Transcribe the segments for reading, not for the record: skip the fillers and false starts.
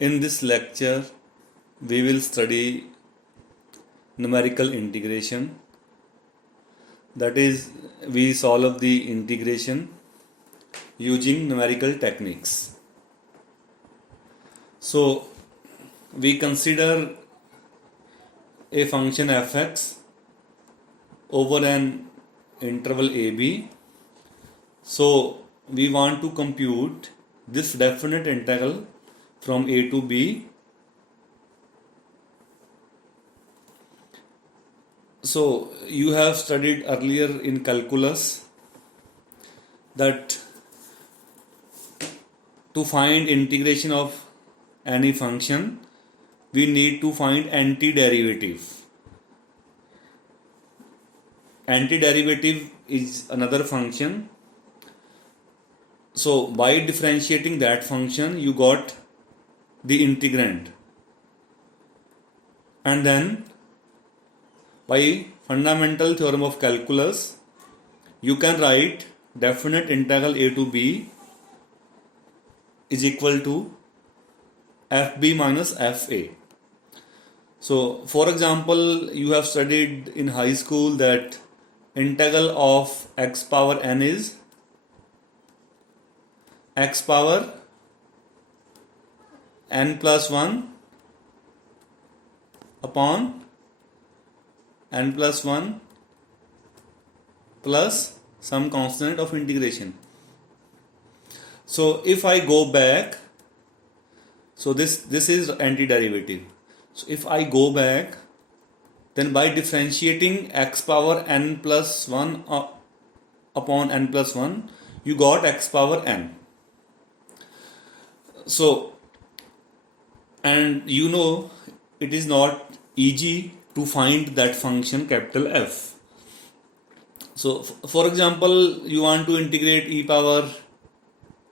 In this lecture, we will study numerical integration. That is, we solve the integration using numerical techniques. So, we consider a function fx over an interval ab. So, we want to compute this definite integral from a to b. So, you have studied earlier in calculus that to find integration of any function, we need to find antiderivative. Antiderivative is another function. So, by differentiating that function, you got the integrand. And then, by fundamental theorem of calculus, you can write definite integral a to b is equal to fb minus fa. So, for example, you have studied in high school that integral of x power n is x power n plus 1 upon n plus 1 plus some constant of integration. So if I go back, so this is antiderivative. So if I go back, then by differentiating x power n plus 1 upon n plus 1, you got x power n. So, and you know it is not easy to find that function capital F. So, for example, you want to integrate e power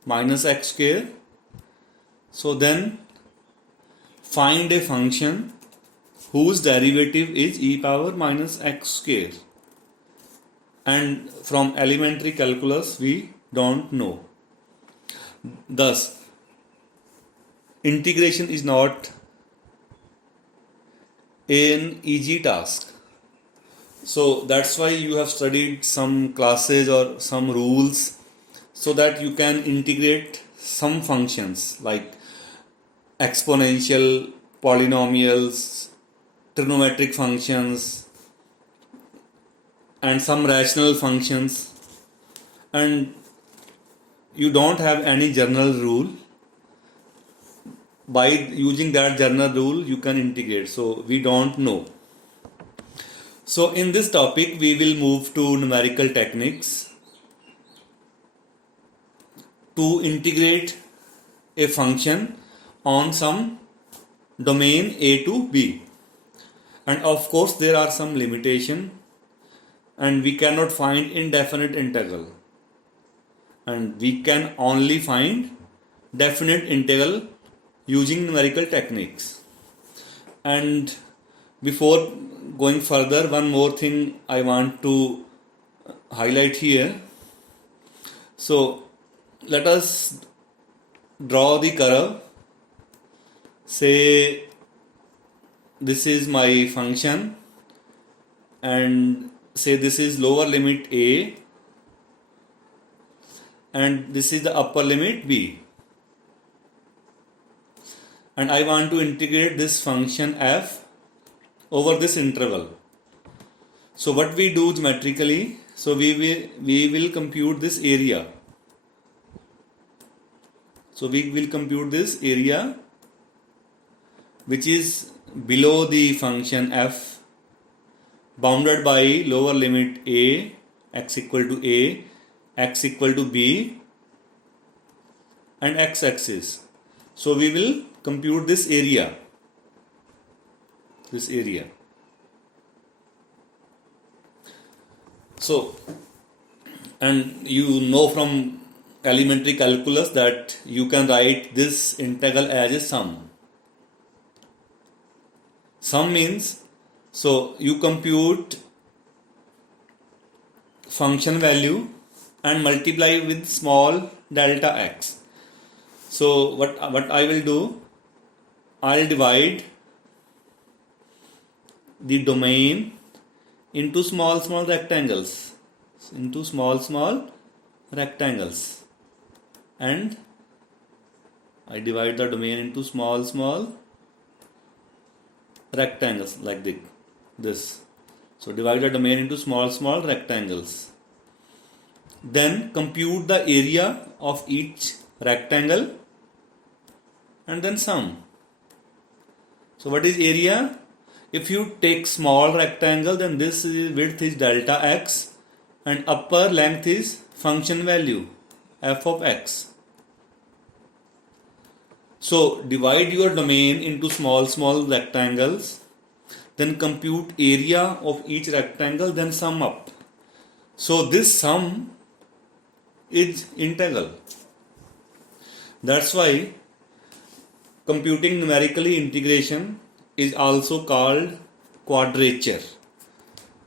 minus x square. So then find a function whose derivative is e power minus x square. And from elementary calculus we don't know. Thus, integration is not an easy task. So that's why you have studied some classes or some rules so that you can integrate some functions like exponential, polynomials, trigonometric functions, and some rational functions. And you don't have any general rule. By using that general rule, you can integrate. So we don't know. So in this topic, we will move to numerical techniques to integrate a function on some domain a to b. And of course, there are some limitation, and we cannot find indefinite integral. And we can only find definite integral using numerical techniques. And before going further, one more thing I want to highlight here. So let us draw the curve. Say this is my function, and say this is lower limit a, and this is the upper limit b. And I want to integrate this function f over this interval. So what we do geometrically, so we will compute this area. So we will compute this area which is below the function f, bounded by lower limit a, x equal to a, x equal to b, and x-axis. So we will compute this area. So, and you know from elementary calculus that you can write this integral as a sum. Sum means, so you compute function value and multiply with small delta x. So what I will do, I'll divide the domain into small rectangles, and I divide the domain into small rectangles like this. So divide the domain into small rectangles. Then compute the area of each rectangle and then sum. So what is area? If you take small rectangle, then this width is delta x and upper length is function value f of x. So divide your domain into small rectangles, then compute area of each rectangle, then sum up. So this sum is integral. That's why computing numerically integration is also called quadrature.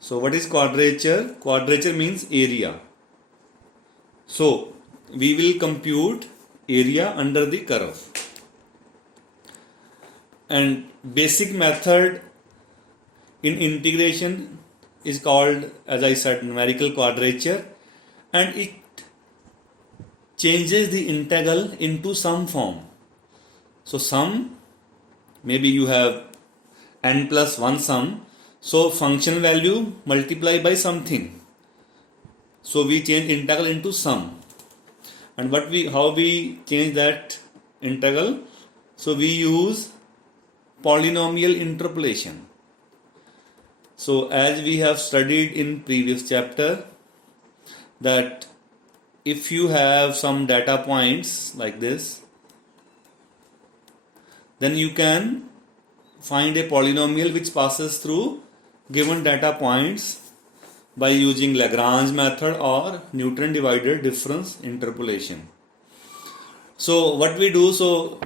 So what is quadrature? Quadrature means area. So we will compute area under the curve. And basic method in integration is called, as I said, numerical quadrature, and it changes the integral into some form. So sum, maybe you have n plus 1 sum, so function value multiply by something. So we change integral into sum. And how we change that integral? So we use polynomial interpolation. So as we have studied in previous chapter, that if you have some data points like this, then you can find a polynomial which passes through given data points by using Lagrange method or Newton divided difference interpolation. So what we do, so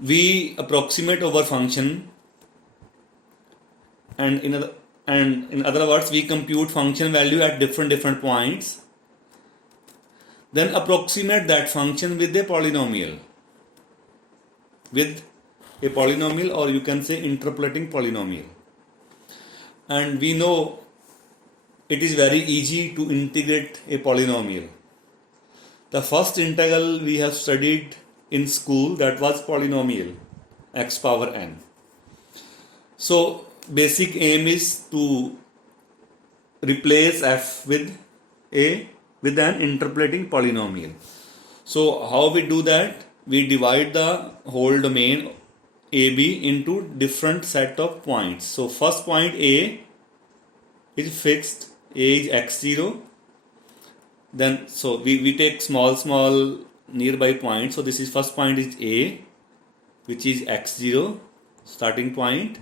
we approximate our function, and in other words, we compute function value at different points, then approximate that function with a polynomial, or you can say interpolating polynomial. And we know it is very easy to integrate a polynomial. The first integral we have studied in school, that was polynomial x power n. So basic aim is to replace f with an interpolating polynomial. So how we do that? We divide the whole domain AB into different set of points. So first point A is fixed, A is x0. Then so we take small nearby points. So this is first point is A, which is x0 starting point.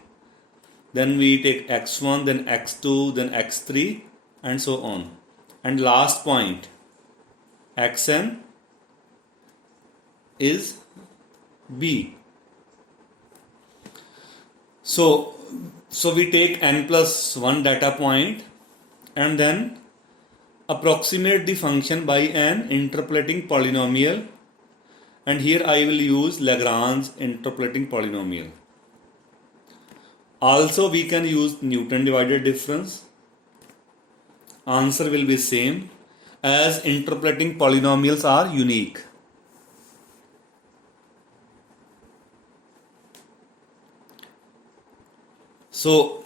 Then we take x1, then x2, then x3, and so on. And last point xn is B. So we take n plus 1 data point and then approximate the function by an interpolating polynomial, and here I will use Lagrange interpolating polynomial. Also we can use Newton divided difference. Answer will be same, as interpolating polynomials are unique. So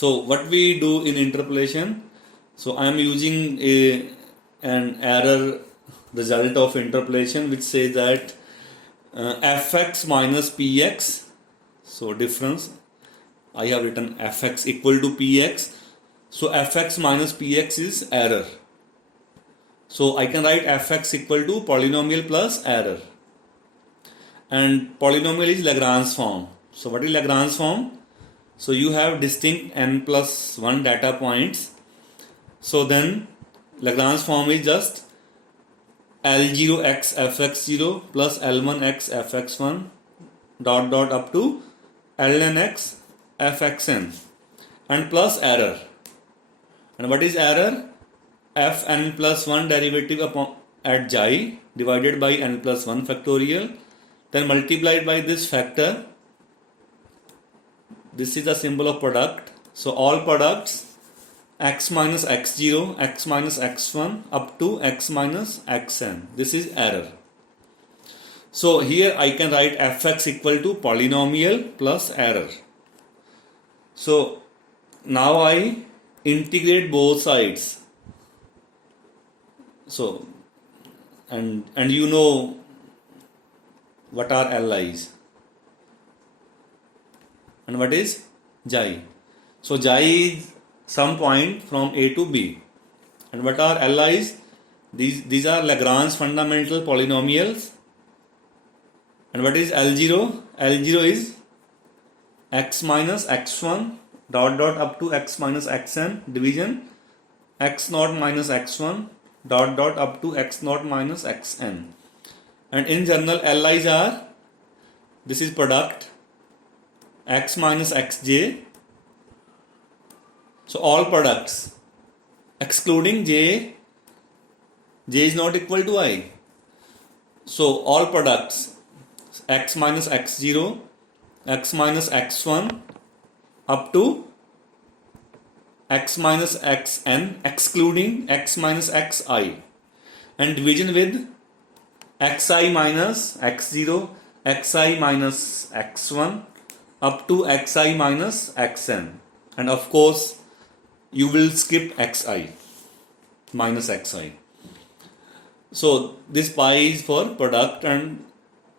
what we do in interpolation, so I am using an error result of interpolation which says that fx minus px, so difference, I have written fx equal to px, so fx minus px is error. So I can write fx equal to polynomial plus error, and polynomial is Lagrange form. So what is Lagrange form? So you have distinct n plus 1 data points. So then Lagrange form is just L0x fx0 plus L1x fx1 dot up to Lnx fxn and plus error. And what is error? Fn plus 1 derivative upon at xi divided by n plus 1 factorial, then multiplied by this factor. This is the symbol of product. So all products x minus x0, x minus x1 up to x minus xn. This is error. So here I can write fx equal to polynomial plus error. So now I integrate both sides. So and you know what are LIs and what is xi. So xi is some point from A to B. And what are LIs? These are Lagrange fundamental polynomials. And what is L0? L0 is x minus x1 dot dot up to x minus xn division x naught minus x1 dot dot up to x naught minus xn. And in general LIs are, this is product x minus xj. So all products excluding j is not equal to I. So all products x minus x0, x minus x1 up to x minus xn excluding x minus xi, and division with xi minus x0, xi minus x1 up to xi minus xn, and of course you will skip xi minus xi. So this pi is for product and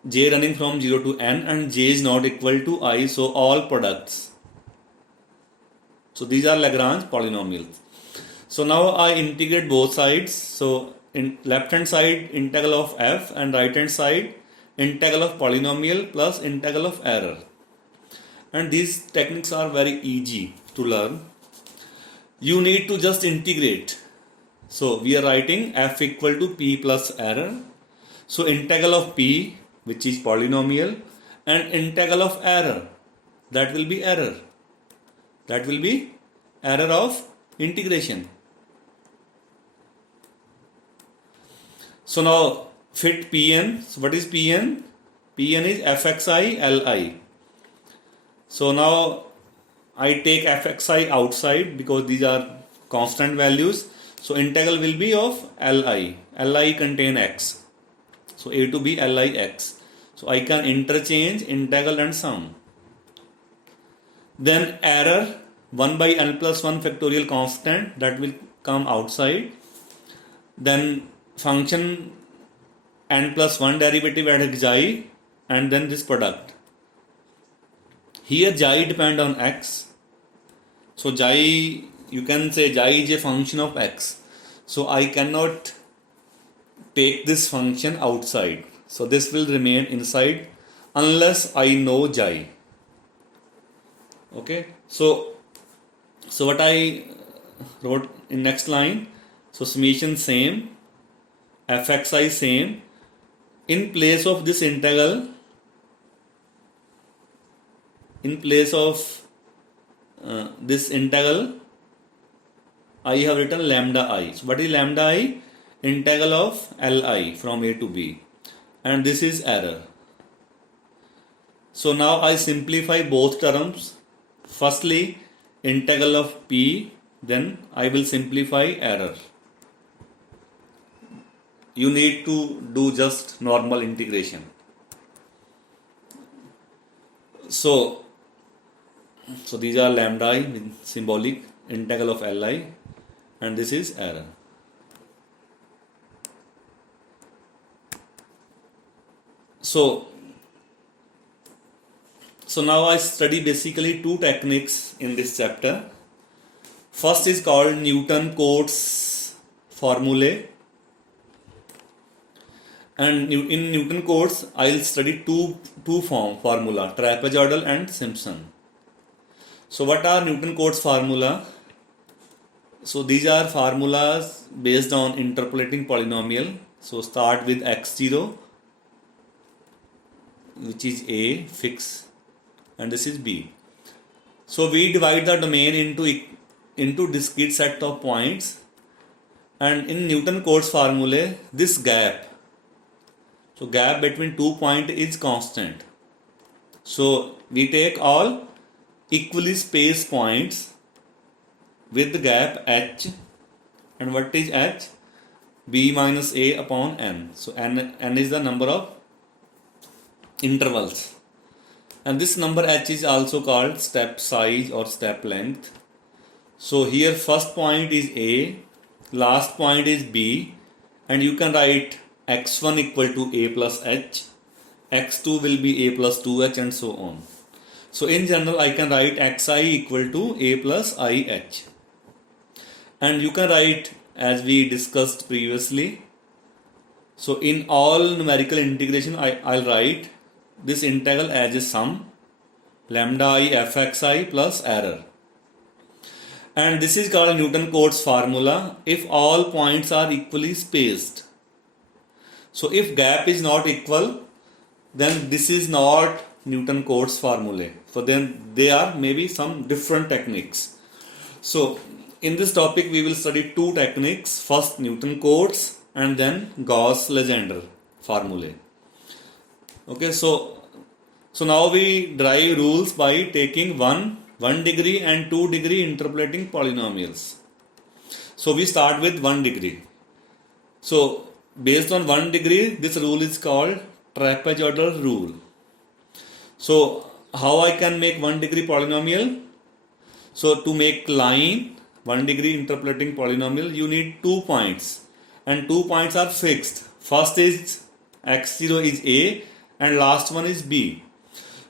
j running from 0 to n, and j is not equal to I, so all products. So these are Lagrange polynomials. So now I integrate both sides. So in left hand side integral of f and right hand side integral of polynomial plus integral of error. And these techniques are very easy to learn. You need to just integrate. So we are writing f equal to p plus error. So integral of p, which is polynomial, and integral of error, that will be error. That will be error of integration. So now fit Pn. So what is Pn? Pn is fxi li. So now I take fxi outside because these are constant values. So integral will be of li. Li contain x. So a to b lix. So I can interchange integral and sum. Then error 1 by n plus 1 factorial constant, that will come outside. Then function n plus 1 derivative at xi, and then this product. Here xi depend on x. So xi, you can say xi is a function of x. So I cannot take this function outside. So this will remain inside unless I know xi. Okay. So what I wrote in next line. So summation same, fxi same. In place of this integral, in place of this integral, I have written lambda I. So what is lambda I? Integral of li from a to b, and this is error. So now I simplify both terms. Firstly integral of p, then I will simplify error. You need to do just normal integration. So these are lambda I with symbolic integral of li, and this is error. So now I study basically two techniques in this chapter. First is called Newton-Cotes formulae. And in Newton-Cotes, I'll study two formula, trapezoidal and Simpson. So what are Newton-Cotes formula? So these are formulas based on interpolating polynomial. So start with x0, which is a fix, and this is b. So we divide the domain into discrete set of points, and in Newton-Cotes formulae this gap, so gap between 2 points is constant. So we take all equally spaced points with the gap h, and what is h? B minus a upon n. So n is the number of intervals, and this number h is also called step size or step length. So here first point is a, last point is b, and you can write x1 equal to a plus h, x2 will be a plus 2h, and so on. So in general I can write xi equal to a plus ih, and you can write as we discussed previously. So in all numerical integration I'll write this integral as a sum lambda I fxi plus error, and this is called Newton-Cotes formula if all points are equally spaced. So if gap is not equal, then this is not Newton-Cotes formula. So then there are maybe some different techniques. So in this topic we will study two techniques, first Newton-Cotes and then Gauss-Legendre formulae. Okay, so now we derive rules by taking 1 degree and 2 degree interpolating polynomials. So we start with 1 degree. So based on 1 degree, this rule is called trapezoidal rule. So how I can make 1 degree polynomial? So to make line 1 degree interpolating polynomial, you need 2 points, and 2 points are fixed. First is x0 is a and last one is b.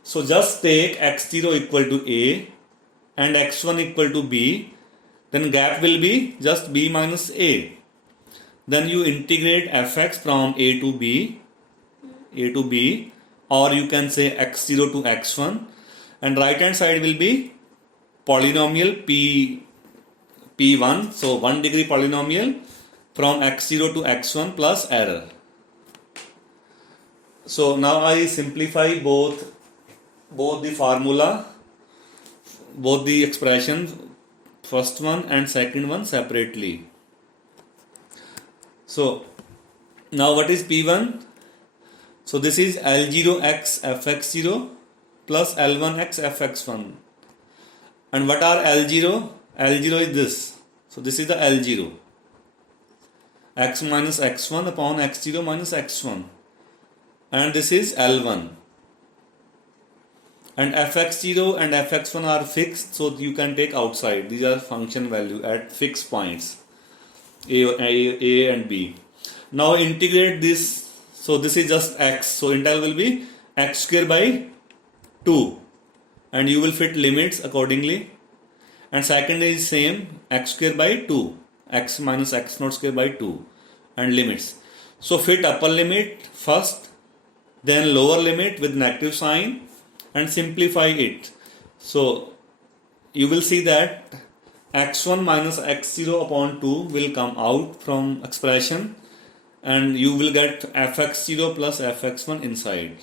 So just take x0 equal to a and x1 equal to b, then gap will be just b minus a. Then you integrate fx from a to b, or you can say x0 to x1, and right hand side will be polynomial p1, so 1 degree polynomial from x0 to x1 plus error. So now I simplify both the formula, both the expressions, first one and second one separately. So now what is P1? So this is L0x fx0 plus L1x fx1. And what are L0? L0 is this. So this is the L0. X minus x1 upon x0 minus x1. And this is L1. And fx0 and fx1 are fixed, so you can take outside. These are function value at fixed points, a and b. Now integrate this. So this is just x. So integral will be x square by 2, and you will fit limits accordingly. And second is same, x square by 2, x minus x naught square by 2, and limits. So fit upper limit first, then lower limit with negative sign, and simplify it. So you will see that x1 minus x0 upon 2 will come out from expression, and you will get fx0 plus fx1 inside.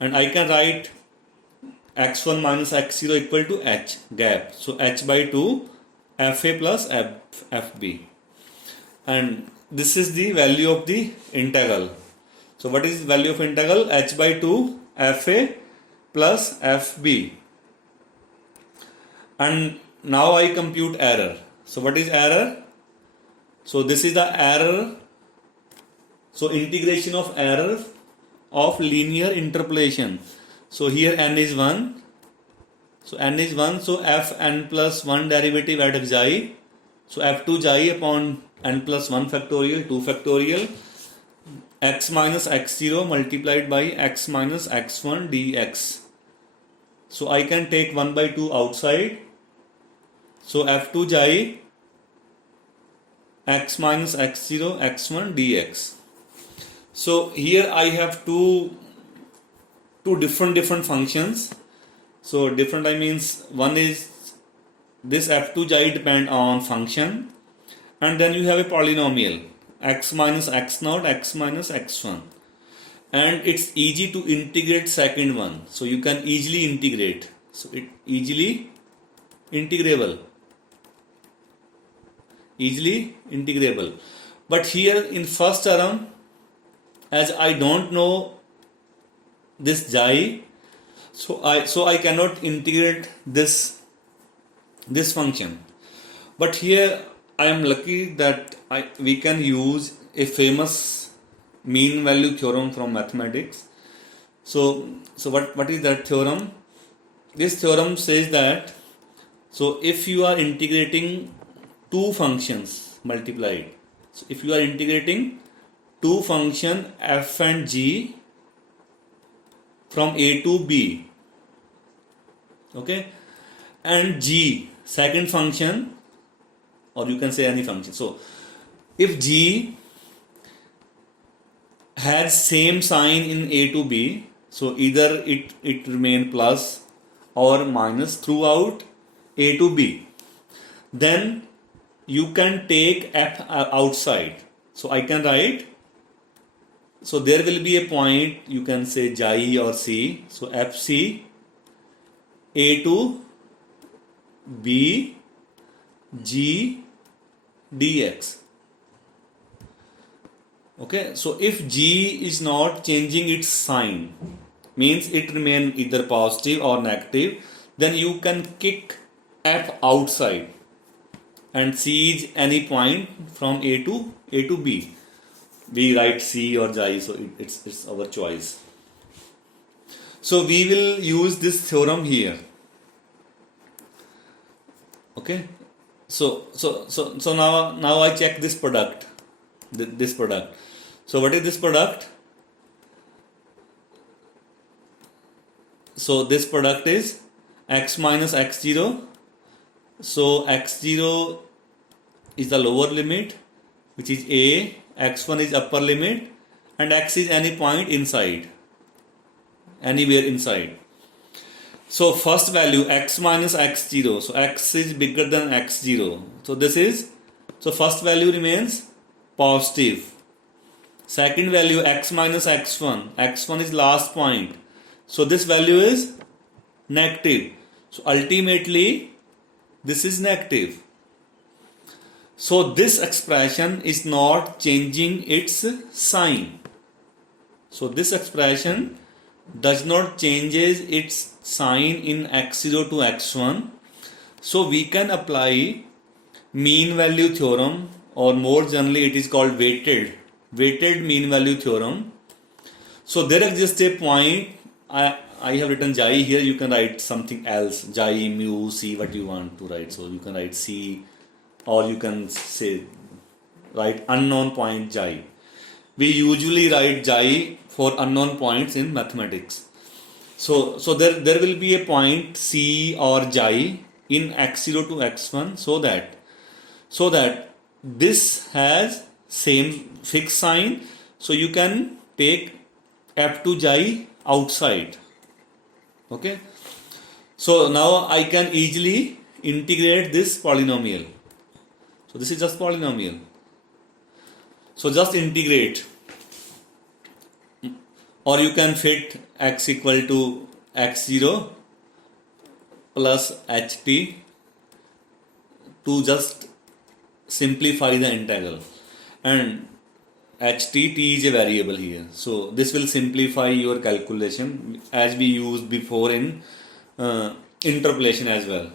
And I can write x1 minus x0 equal to h, gap. So h by 2 fa plus fb. And this is the value of the integral. So what is the value of integral? H by 2 fa plus fb. And now I compute error. So what is error? So this is the error. So integration of error of linear interpolation. So here n is 1. So n is 1. So fn plus 1 derivative at xi. So f2 xi upon n plus 1 factorial, 2 factorial. X minus x0 multiplied by x minus x1 dx. So I can take 1 by 2 outside. So f2 xi x minus x0 x1 dx. So here I have two different functions. So different, I means one is this f2 xi depend on function, and then you have a polynomial x minus x naught, x minus x1, and it's easy to integrate second one. So you can easily integrate. So it easily integrable. easily integrable. But here in first term, as I don't know this xi, so I cannot integrate this function. But here I am lucky that we can use a famous mean value theorem from mathematics. So what is that theorem? This theorem says that, so if you are integrating two functions multiplied, so if you are integrating two function f and g from a to b, okay, and g second function, or you can say any function. So if g has same sign in a to b, so either it remain plus or minus throughout a to b, then you can take f outside. So I can write, so there will be a point, you can say xi or c, so fc a to b g dx. Okay, so if g is not changing its sign, means it remain either positive or negative, then you can kick f outside and c is any point from a to b. We write c or xi, so it's our choice. So we will use this theorem here. Okay, so now I check this product. This product. So what is this product? So this product is x minus x0. So x0 is the lower limit, which is a, x1 is upper limit, and x is any point inside, anywhere inside. So first value x minus x0, so x is bigger than x0. So this is, so first value remains positive. Second value x minus x1, x1 is last point. So this value is negative. So ultimately this is negative. So this expression is not changing its sign. So this expression does not changes its sign in x0 to x1. So we can apply mean value theorem, or more generally it is called weighted mean value theorem. So there exists a point, I have written xi here, you can write something else, xi, mu, c, what you want to write. So you can write c, or you can say write unknown point xi. We usually write xi for unknown points in mathematics. So there will be a point c or xi in x0 to x1, so that this has same fixed sign, so you can take f to xi outside. Okay, so now I can easily integrate this polynomial. So this is just polynomial. So just integrate, or you can fit x equal to x0 plus ht to just simplify the integral, and t is a variable here. So this will simplify your calculation, as we used before in interpolation as well.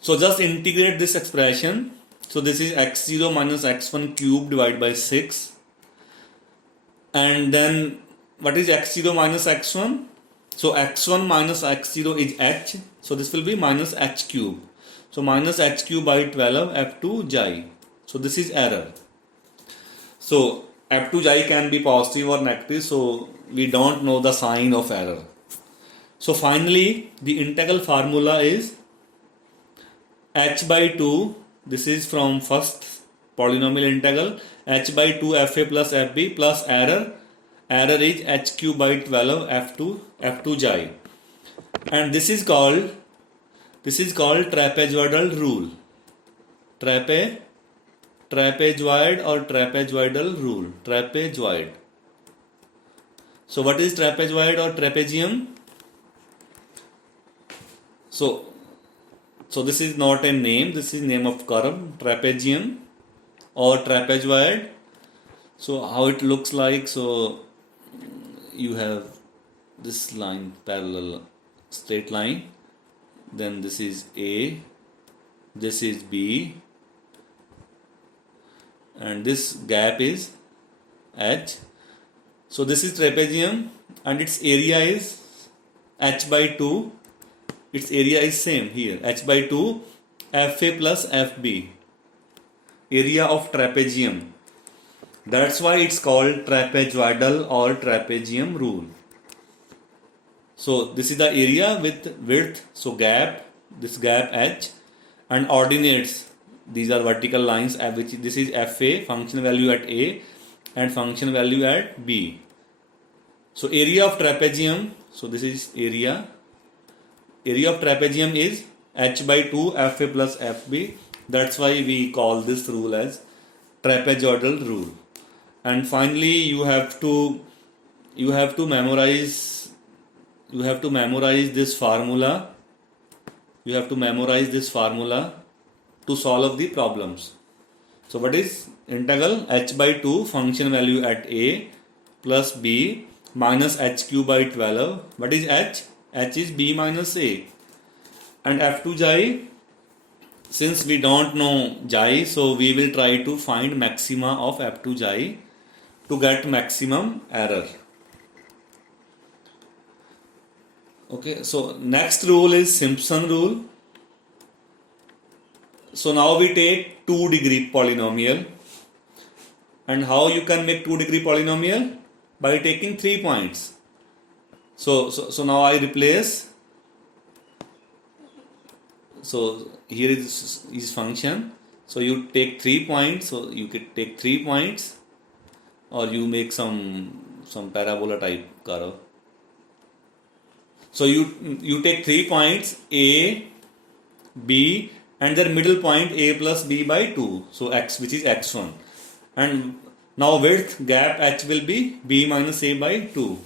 So just integrate this expression. So this is x0 minus x1 cube divided by 6. And then what is x0 minus x1? So x1 minus x0 is h. So this will be minus h cube. So minus h cube by 12 f2 xi. So this is error. So f2 xi can be positive or negative. So we don't know the sign of error. So finally the integral formula is h by 2. This is from first polynomial integral, h by 2 fa plus fb plus error. Error is h cube by 12 f2 xi. And this is called trapezoidal rule. Trapezoid or trapezoidal rule. Trapezoid. So what is trapezoid or trapezium? So this is not a name, this is name of curve, trapezium. or trapezoid. So how it looks like, so you have this line, parallel straight line, then this is A, this is B, and this gap is H. So this is trapezium and its area is H by 2. Its area is same here, H by 2 FA plus FB, area of trapezium. That's why it's called trapezoidal or trapezium rule. So this is the area with width, so gap, this gap H, and ordinates, these are vertical lines, which this is FA, function value at A, and function value at B. So area of trapezium, so this is area of trapezium is H by 2 FA plus FB. That's why we call this rule as trapezoidal rule. And finally you have to memorize this formula. You have to memorize this formula to solve the problems. So what is integral H by 2 function value at A plus B minus HQ by 12. What is H? H is B minus A. And F2 xi, since we don't know xi, so we will try to find maxima of F2 xi to get maximum error. Okay, so next rule is Simpson rule. So now we take 2-degree polynomial. And how you can make 2-degree polynomial? By taking 3 points. So now I replace. So here is function. So you take 3 points. So you can take 3 points, or you make some parabola type curve. So you take 3 points A, B, and their middle point A plus B by 2. So x, which is x1, and now width gap H will be B minus A by 2.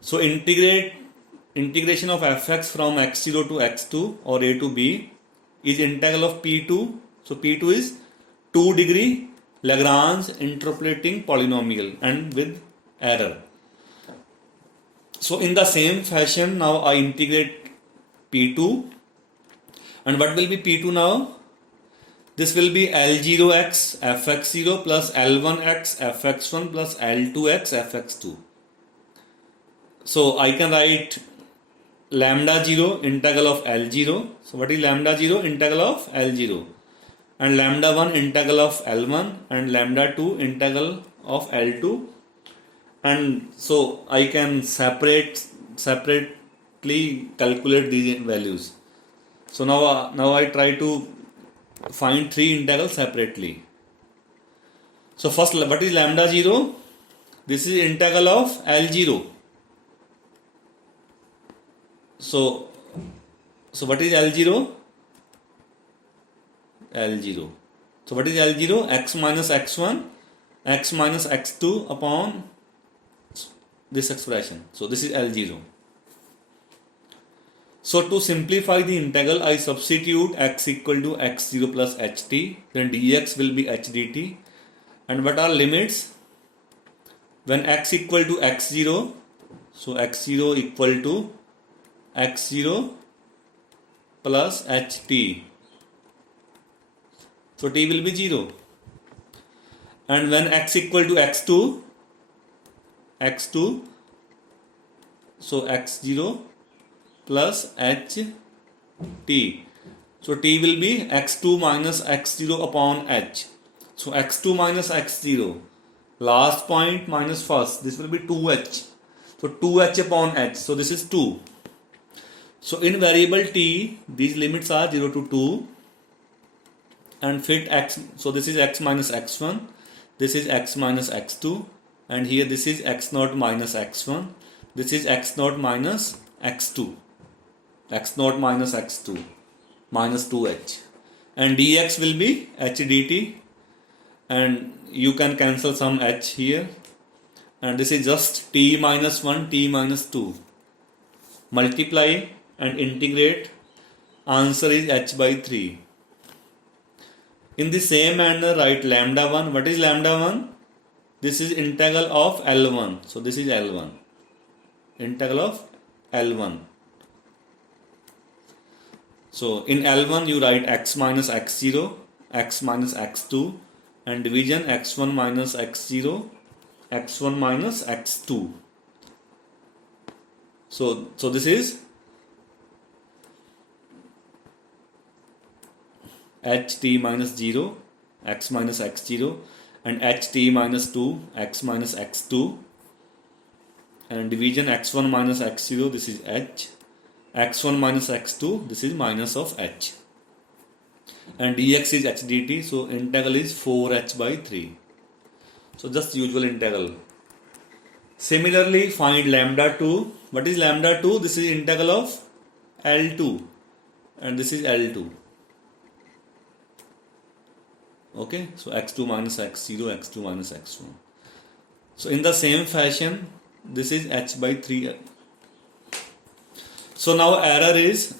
So integration of fx from x0 to x2 or A to B is integral of P2. So P2 is 2-degree Lagrange interpolating polynomial and with error. So in the same fashion, now I integrate P2, and what will be P2 now? This will be L0x fx0 plus L1x fx1 plus L2x fx2. So I can write lambda 0 integral of L0. So what is lambda 0? Integral of L0. And lambda 1 integral of L1 and lambda 2 integral of L2. And so I can separately calculate these values. So now I try to find 3 integrals separately. So first, what is lambda 0? This is integral of L0. So what is L0? L0. So what is L0? X minus x1, x minus x2 upon this expression. So this is L0. So to simplify the integral, I substitute x equal to x0 plus ht, then dx will be h dt. And what are limits? When x equal to x0, so x0 equal to x0 plus ht. So t will be 0. And when x equal to x2, so x0 plus ht. So t will be x2 minus x0 upon h. So x2 minus x0, last point minus first, this will be 2h. So 2h upon h, so this is 2. So in variable t, these limits are 0 to 2 and fit x. So this is x minus x1, this is x minus x2, and here this is x0 minus x1, this is x0 minus x2, x0 minus x2 minus 2h, and dx will be h dt, and you can cancel some h here, and this is just t minus 1, t minus 2. Multiply and integrate, answer is h by 3. In the same manner, write lambda 1. What is lambda 1? This is integral of L1. So this is L1. Integral of L1. So in L1 you write x minus x0, x minus x2, and division x1 minus x0, x1 minus x2. So this is ht minus 0, x minus x0, and ht minus 2, x minus x2, and division x1 minus x0, this is h, x1 minus x2, this is minus of h, and dx is h dt, so integral is 4h by 3. So just usual integral. Similarly, find lambda 2. What is lambda 2? This is integral of L2, and this is L2. Okay, so x2 minus x0, x2 minus x1. So in the same fashion, this is h by 3. So now error is,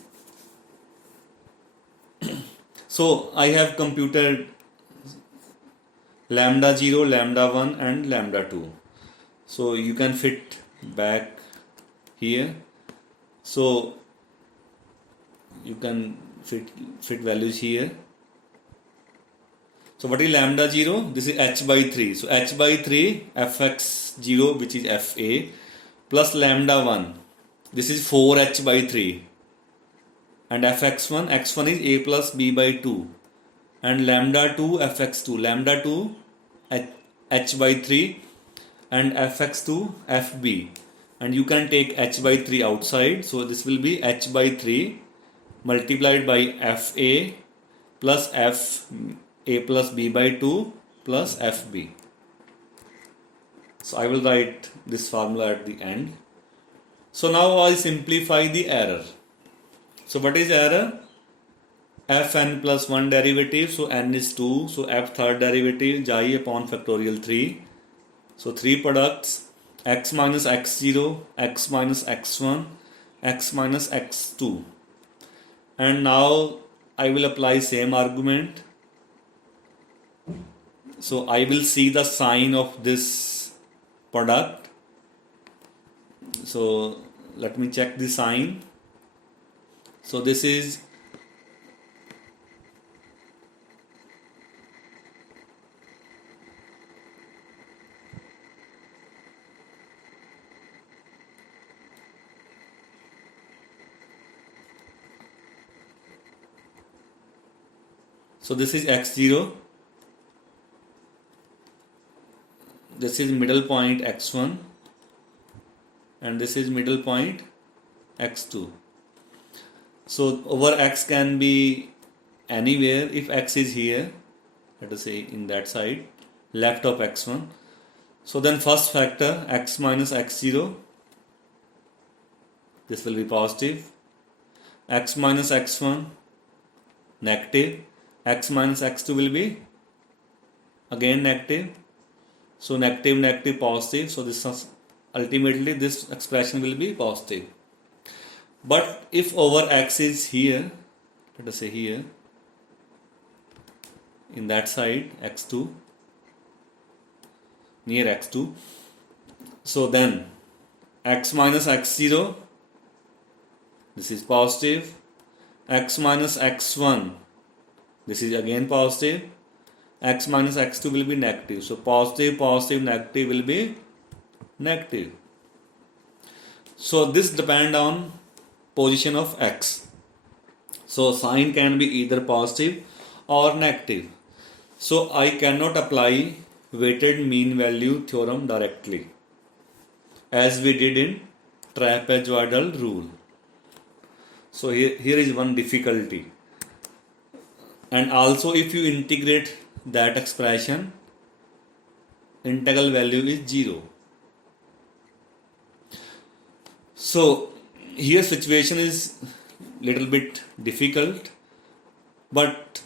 so I have computed lambda 0, lambda 1 and lambda 2. So you can fit back here. So you can fit values here. So what is lambda 0? This is h by 3. So h by 3 fx0, which is fa, plus lambda 1. This is 4h by 3. And fx1, x1 is a plus b by 2. And lambda 2 fx2, lambda 2 h by 3, and fx2 fb. And you can take h by 3 outside. So this will be h by 3 multiplied by fa plus f a plus b by 2 plus fb. So I will write this formula at the end. So now I simplify the error. So what is error? Fn plus 1 derivative, so n is 2, so f third derivative, xi upon factorial 3. So 3 products, x minus x0, x minus x1, x minus x2. And now I will apply same argument. So I will see the sign of this product. So let me check the sign. So this is x0, this is middle point x1, and this is middle point x2. So over x can be anywhere. If x is here, let us say in that side, left of x1, so then first factor x minus x0, this will be positive, x minus x1 negative, x minus x2 will be again negative. So negative, negative, positive. So this ultimately this expression will be positive. But if over x is here, let us say here, in that side x2, near x2, so then x minus x0, this is positive, x minus x1, this is again positive, x minus x2 will be negative. So positive, positive, negative will be negative. So this depend on position of x. So sign can be either positive or negative. So I cannot apply weighted mean value theorem directly, as we did in trapezoidal rule. So here is one difficulty. And also if you integrate that expression, integral value is 0. So here situation is little bit difficult, but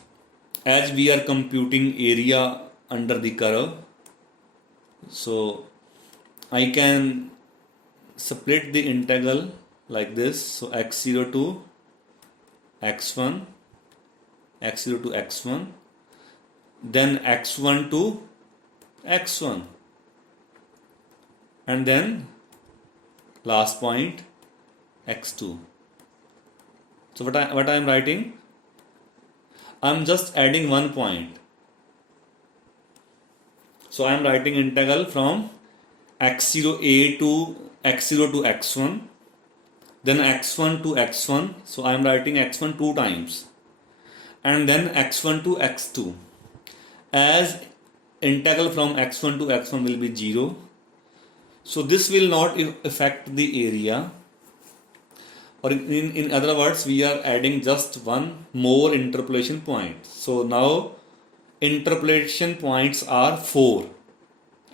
as we are computing area under the curve, so I can split the integral like this. So x0 to x1, x0 to x1, then x1 to x1, and then last point x2. So what I am writing, I'm just adding one point. So I am writing integral from x0a to x0 to x1, then x1 to x1. So I am writing x1 two times, and then x1 to x2. As integral from x1 to x1 will be 0, so this will not affect the area, or in other words, we are adding just one more interpolation point. So now interpolation points are 4: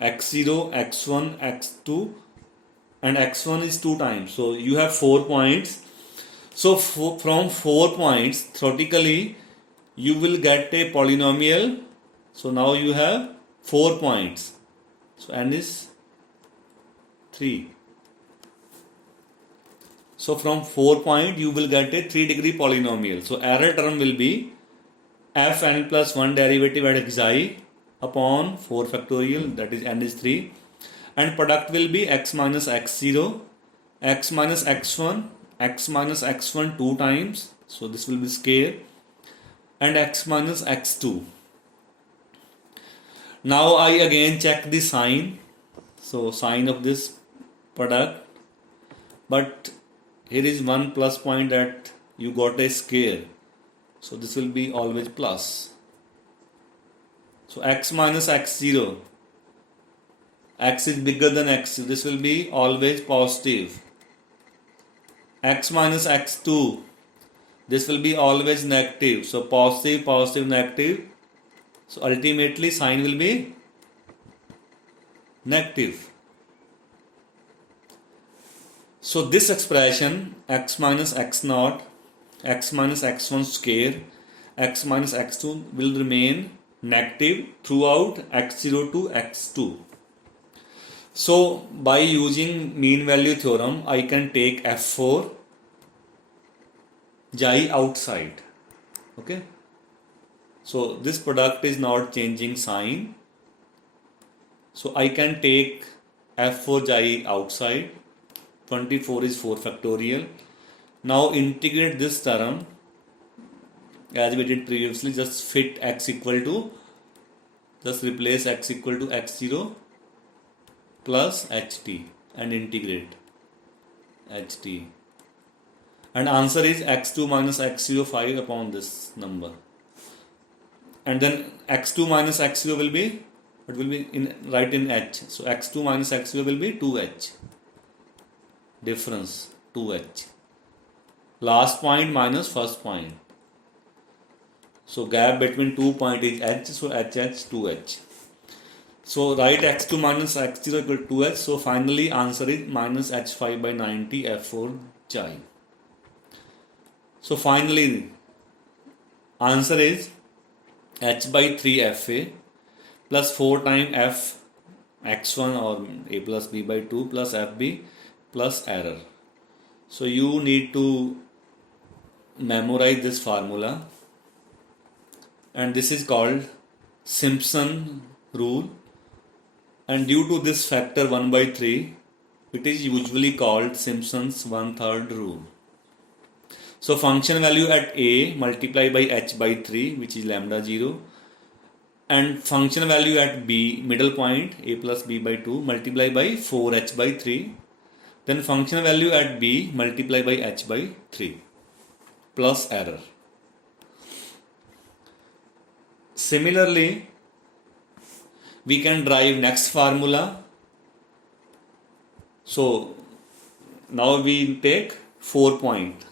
x0, x1, x2, and x1 is 2 times. So you have 4 points. So from 4 points, theoretically, you will get a polynomial. So now you have 4 points. So n is 3. So from 4 point, you will get a 3-degree polynomial. So error term will be fn plus 1 derivative at xi upon 4 factorial, that is n is 3, and product will be x minus x0, x minus x1, x minus x1 2 times, so this will be square, and x minus x2. Now I again check the sign, so sign of this product, but here is one plus point that you got a square, so this will be always plus. So x minus x0, x is bigger than x, this will be always positive. X minus x2, this will be always negative. So positive, positive, negative. So ultimately sign will be negative. So this expression x minus x naught, x minus x1 square, x minus x2 will remain negative throughout x0 to x2. So by using mean value theorem, I can take f4 xi outside. Okay. So this product is not changing sign. So I can take f4 xi outside. 24 is 4 factorial. Now integrate this term as we did previously. Just fit x equal to, just replace x equal to x0 plus ht and integrate ht. And answer is x2 minus x0 5 upon this number. And then x2 minus x0 will be, it will be in right in h. So x2 minus x0 will be 2h. Difference 2h. Last point minus first point. So gap between 2 points is h. So h 2h. So write x2 minus x0 equal to 2h. So finally answer is minus h5 by 90 f4 xi. So finally answer is h by 3 fa plus 4 times f x1 or a plus b by 2 plus fb plus error. So you need to memorize this formula, and this is called Simpson rule, and due to this factor 1 by 3, it is usually called Simpson's 1/3 rule. So function value at a multiplied by h by 3, which is lambda 0, and function value at b, middle point, a plus b by 2 multiplied by 4h by 3, then function value at b multiplied by h by 3 plus error. Similarly, we can derive next formula. So now we take 4 point.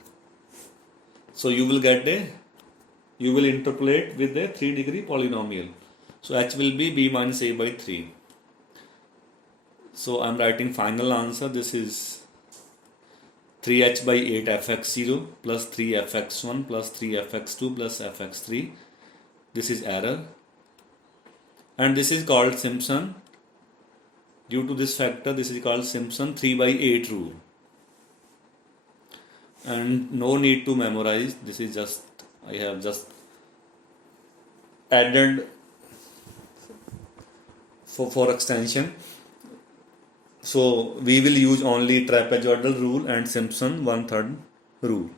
So you will interpolate with a 3-degree polynomial. So h will be b minus a by 3. So I am writing final answer. This is 3h by 8 fx0 plus 3 fx1 plus 3 fx2 plus fx3. This is error. And this is called Simpson. Due to this factor, this is called Simpson 3 by 8 rule. And no need to memorize. This is just, I have just added for extension. So we will use only trapezoidal rule and Simpson 1/3 rule.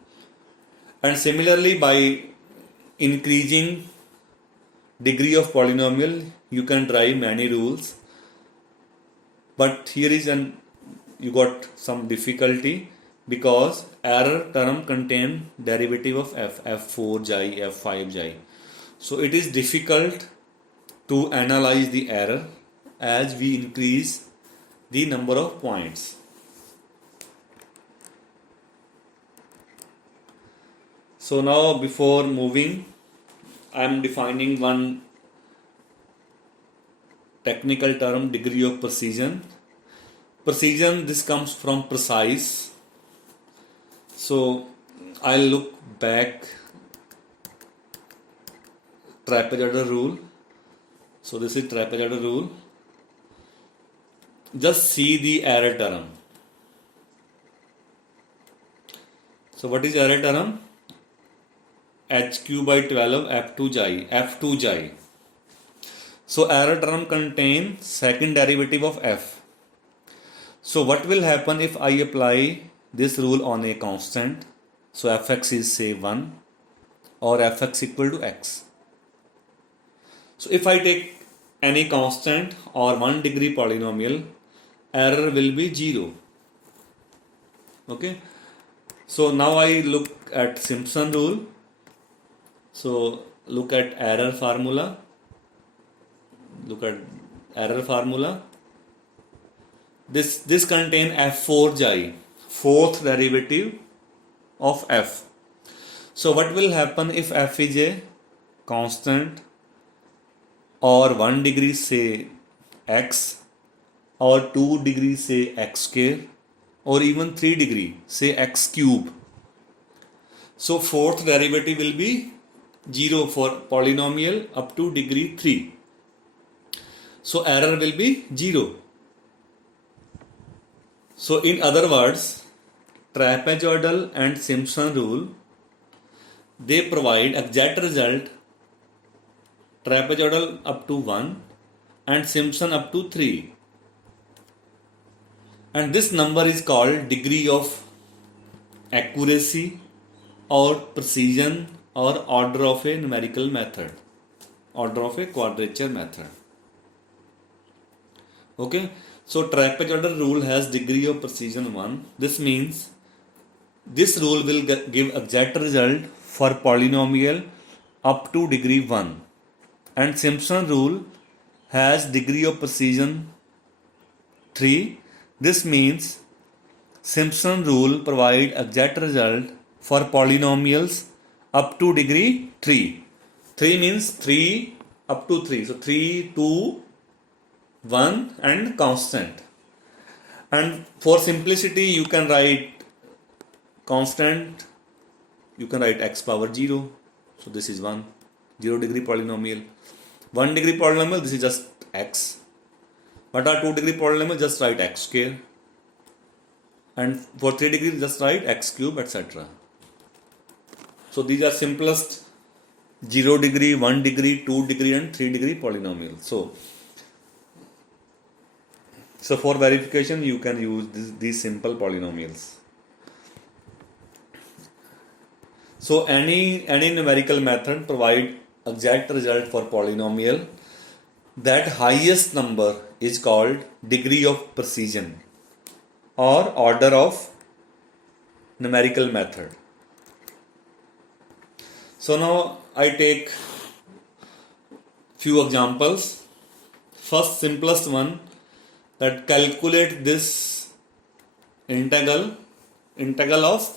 And similarly, by increasing degree of polynomial, you can derive many rules. But here is you got some difficulty because error term contain derivative of f4 xi, f5 xi. So it is difficult to analyze the error as we increase the number of points. So now before moving, I am defining one technical term, degree of precision. Precision, this comes from precise. So I'll look back trapezoidal rule. So this is trapezoidal rule. Just see the error term. So what is error term? h^12 f2 xi. So error term contains second derivative of f. So what will happen if I apply this rule on a constant? So fx is say 1 or fx equal to x. So if I take any constant or 1 degree polynomial, error will be 0. Okay. So now I look at Simpson rule. So look at error formula. Look at error formula. This contain f4 xi, fourth derivative of f. So what will happen if f is a constant or 1 degree say x or 2 degree say x square or even 3 degree say x cube. So fourth derivative will be 0 for polynomial up to degree 3. So error will be 0. So in other words, trapezoidal and Simpson rule, they provide exact result, trapezoidal up to 1 and Simpson up to 3. And this number is called degree of accuracy or precision or order of a numerical method, order of a quadrature method. Okay, so trapezoidal rule has degree of precision 1. This means this rule will give exact result for polynomial up to degree 1. And Simpson rule has degree of precision 3. This means Simpson rule provide exact result for polynomials up to degree 3. 3 means 3 up to 3. So 3, 2, 1 and constant. And for simplicity you can write constant, you can write x power 0. So this is 1, 0 degree polynomial. 1 degree polynomial, this is just x. What are 2 degree polynomial? Just write x square. And for 3 degree just write x cube, etc. So these are simplest 0 degree, 1 degree, 2 degree and 3 degree polynomials. So for verification you can use these simple polynomials. So any numerical method provide exact result for polynomial. That highest number is called degree of precision or order of numerical method. So now I take few examples. First, simplest one, that calculate this integral of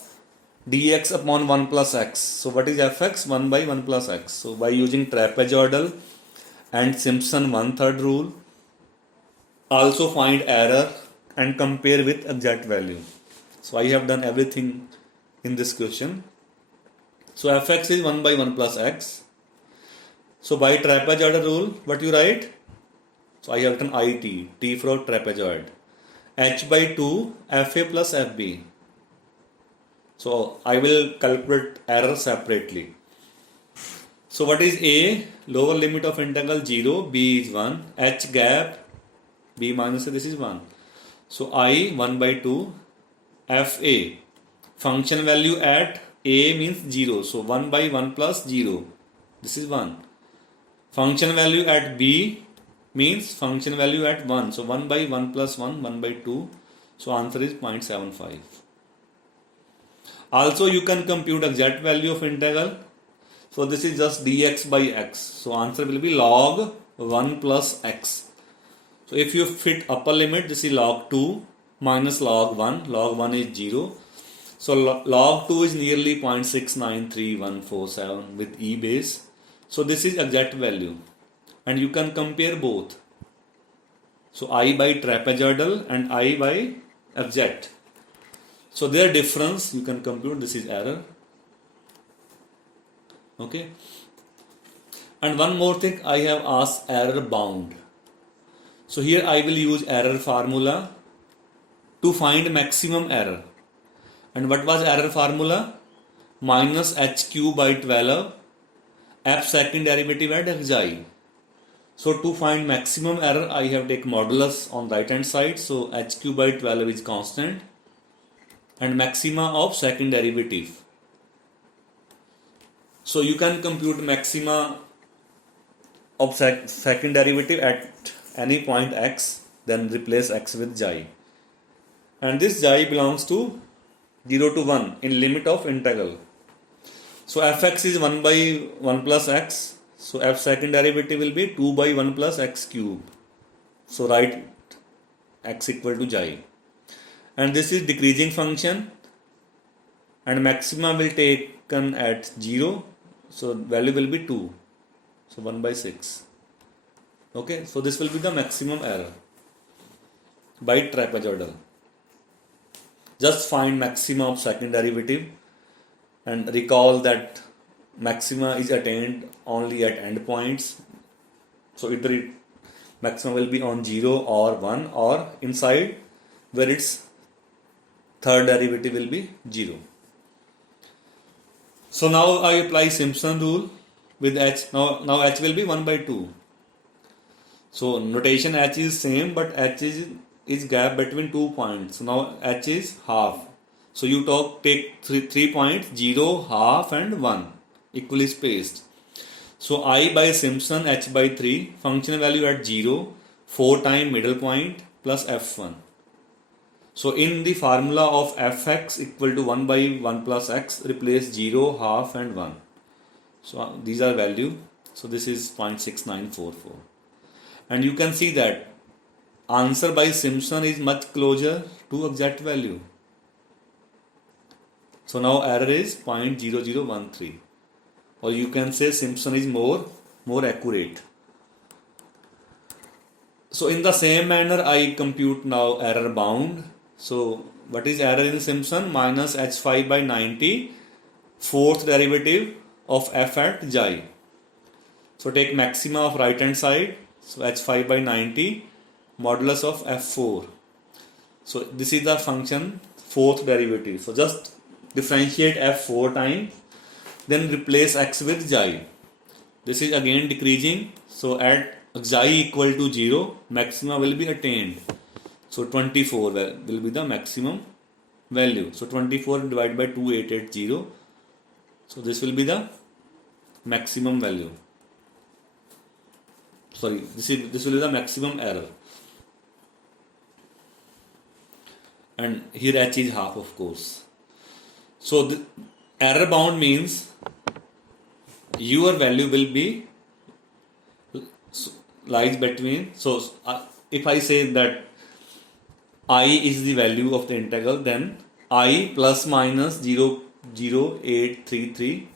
dx upon 1 plus x. So what is fx? 1 by 1 plus x. So by using trapezoidal and Simpson 1/3 rule, also find error and compare with exact value. So I have done everything in this question. So fx is 1 by 1 plus x. So by trapezoidal rule, what you write? So I have written IT, T for trapezoid. H by 2, FA plus FB. So I will calculate error separately. So what is A? Lower limit of integral 0, B is 1. H gap b minus a, this is 1. So I 1 by 2 fa. Function value at a means 0. So 1 by 1 plus 0. This is 1. Function value at b means function value at 1. So 1 by 1 plus 1, 1 by 2. So answer is 0.75. Also you can compute exact value of integral. So this is just dx by x. So answer will be log 1 plus x. So if you fit upper limit, this is log 2 minus log 1. Log 1 is 0. So log 2 is nearly 0.693147 with e base. So this is exact value. And you can compare both. So I by trapezoidal and I by exact. So their difference you can compute. This is error. Okay. And one more thing, I have asked error bound. So here I will use error formula to find maximum error. And what was error formula? Minus h cube by 12 f second derivative at xi. So to find maximum error, I have take modulus on right hand side. So h cube by 12 is constant and maxima of second derivative. So you can compute maxima of second derivative at any point x, then replace x with xi. And this xi belongs to 0 to 1 in limit of integral. So fx is 1 by 1 plus x. So f second derivative will be 2 by 1 plus x cube. So write x equal to xi. And this is decreasing function. And maxima will taken at 0. So value will be 2. So 1 by 6. Okay. So this will be the maximum error by trapezoidal. Just find maxima of second derivative and recall that maxima is attained only at endpoints. So either maxima will be on 0 or 1 or inside where its third derivative will be 0. So now I apply Simpson rule with h. Now h will be 1 by 2. So notation h is same, but h is gap between 2 points. So now h is half. So you take 3 points, 0, half and 1 equally spaced. So I by Simpson h by 3, function value at 0, 4 times middle point plus f1. So in the formula of fx equal to 1 by 1 plus x, replace 0, half and 1. So these are value. So this is 0.6944. And you can see that answer by Simpson is much closer to exact value. So now error is 0.0013. Or you can say Simpson is more accurate. So in the same manner I compute now error bound. So what is error in Simpson? Minus h5 by 90, fourth derivative of f at xi. So take maxima of right hand side. So h5 by 90 modulus of f4. So this is the function fourth derivative. So just differentiate f4 times, then replace x with xi. This is again decreasing. So at xi equal to 0, maxima will be attained. So 24 will be the maximum value. So 24 divided by 2880. So this will be the maximum value. Sorry, this will be the maximum error. And here h is half, of course. So the error bound means your value will be lies between. So if I say that I is the value of the integral, then I plus minus 0.0833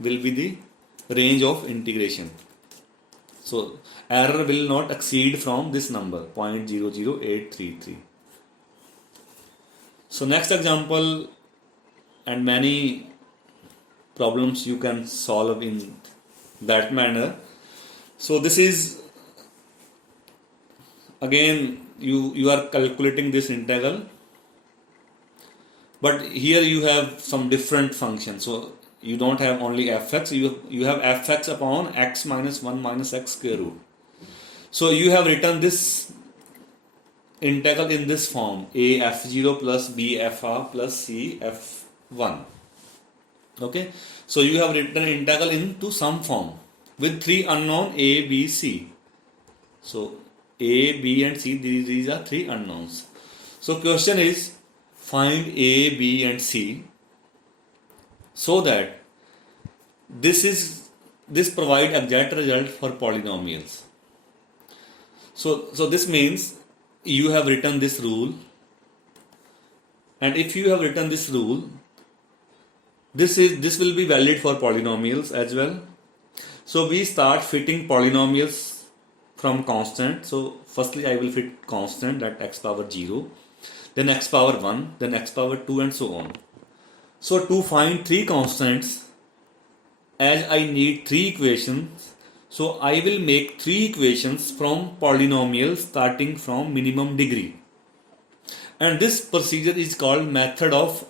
will be the range of integration. So error will not exceed from this number 0.00833. So next example, and many problems you can solve in that manner. So this is again you are calculating this integral, but here you have some different functions. So you don't have only fx, you have fx upon x minus 1 minus x square root. So you have written this integral in this form: a f0 plus b f plus c f1. Okay, so you have written integral into some form with three unknown a, b, c. So a, b and c, these are three unknowns. So question is, find a, b and c so that this provide exact result for polynomials. So this means you have written this rule, and if you have written this rule, this will be valid for polynomials as well. So we start fitting polynomials from constant. So firstly I will fit constant, that x power 0, then x power 1, then x power 2 and so on. So to find three constants, as I need three equations, so I will make three equations from polynomials starting from minimum degree. And this procedure is called method of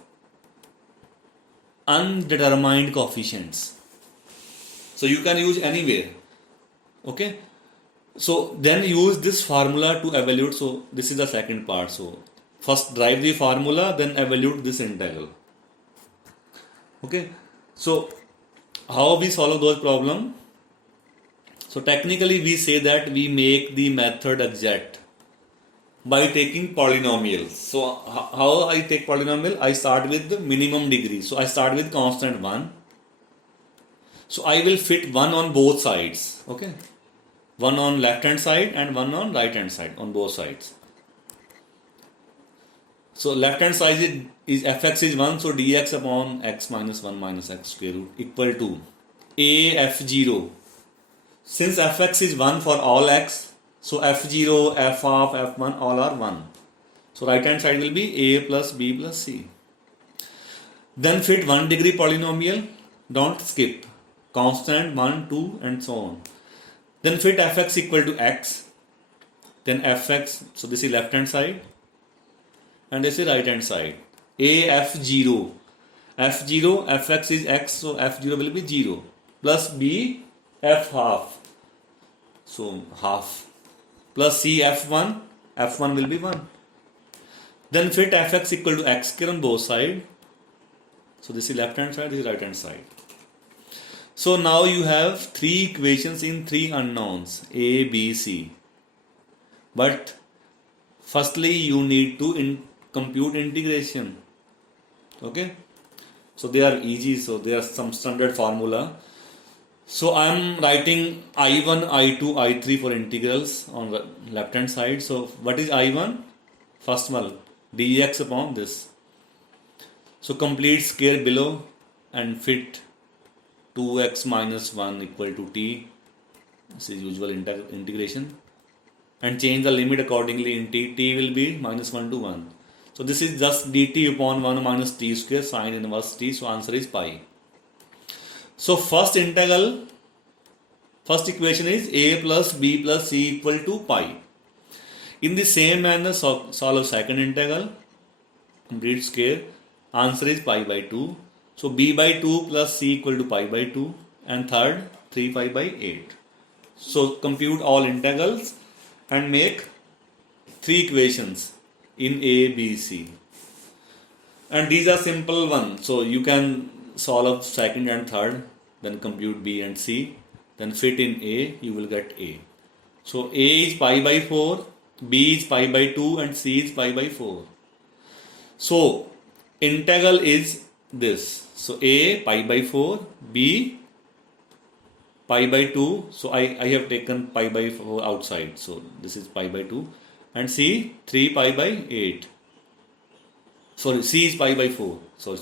undetermined coefficients. So you can use anywhere. Okay. So then use this formula to evaluate. So this is the second part. So first derive the formula, then evaluate this integral. Okay. So how we solve those problems? So technically we say that we make the method exact by taking polynomials. So how I take polynomial? I start with the minimum degree. So I start with constant 1. So I will fit 1 on both sides. Okay. 1 on left hand side and 1 on right hand side, on both sides. So left hand side is fx is 1. So dx upon x minus 1 minus x square root equal to a f0. Since fx is 1 for all x, so f0, f of, f1 all are 1. So right hand side will be a plus b plus c. Then fit 1 degree polynomial, don't skip. Constant 1, 2 and so on. Then fit fx equal to x. Then fx, so this is left hand side and this is right hand side. A f0. f0, fx is x, so f0 will be 0. Plus b f half. So half. Plus c f1, f1 will be 1. Then fit fx equal to x square on both sides. So this is left hand side, this is right hand side. So now you have three equations in three unknowns, a, b, c. But firstly you need to compute integration. Okay. So they are easy, so there are some standard formula. So I am writing I1, I2, I3 for integrals on the left hand side. So what is I1? First one, dx upon this. So complete square below and fit 2x minus 1 equal to t. This is usual integration. And change the limit accordingly in t. T will be minus 1 to 1. So this is just dt upon 1 minus t square sine inverse t. So answer is pi. So first integral, first equation is a plus b plus c equal to pi. In the same manner, solve second integral, complete square, answer is pi by 2. So b by 2 plus c equal to pi by 2, and third 3 pi by 8. So compute all integrals and make three equations in a, b, c. And these are simple ones. So you can solve second and third, then compute b and c, then fit in a, you will get a. So a is pi by 4, b is pi by 2 and c is pi by 4. So integral is this. So a pi by 4, b pi by 2. So I have taken pi by 4 outside. So this is pi by 2. And c 3 pi by 8. Sorry, c is pi by 4. Sorry.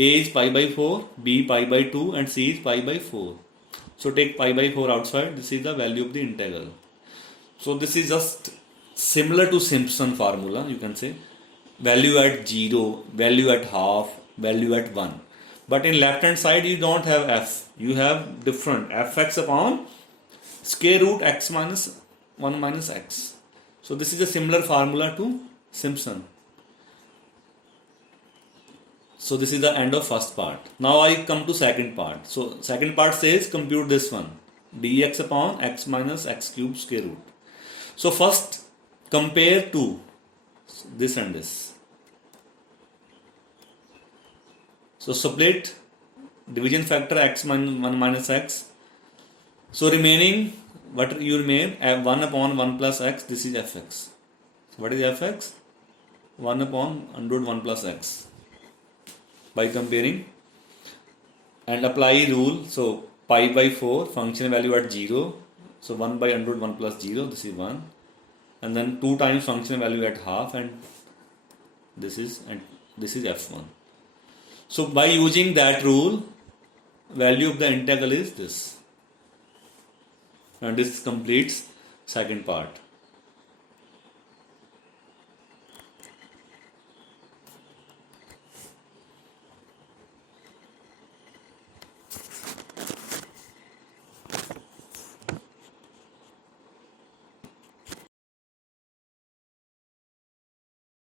A is pi by 4, b pi by 2 and c is pi by 4. So take pi by 4 outside. This is the value of the integral. So this is just similar to Simpson formula, you can say. Value at 0, value at half, value at 1. But in left hand side you don't have f. You have different fx upon square root x minus 1 minus x. So this is a similar formula to Simpson. So this is the end of first part. Now I come to second part. So second part says compute this one. Dx upon x minus x cube square root. So first compare to this and this. So split division factor x minus 1 minus x. So remaining, what you remain? 1 upon 1 plus x, this is fx. So what is fx? 1 upon under 1 plus x. By comparing and apply rule, so pi by 4, function value at 0. So 1 by under 1 plus 0, this is 1. And then 2 times function value at half, and this is f1. So by using that rule, value of the integral is this. And this completes second part.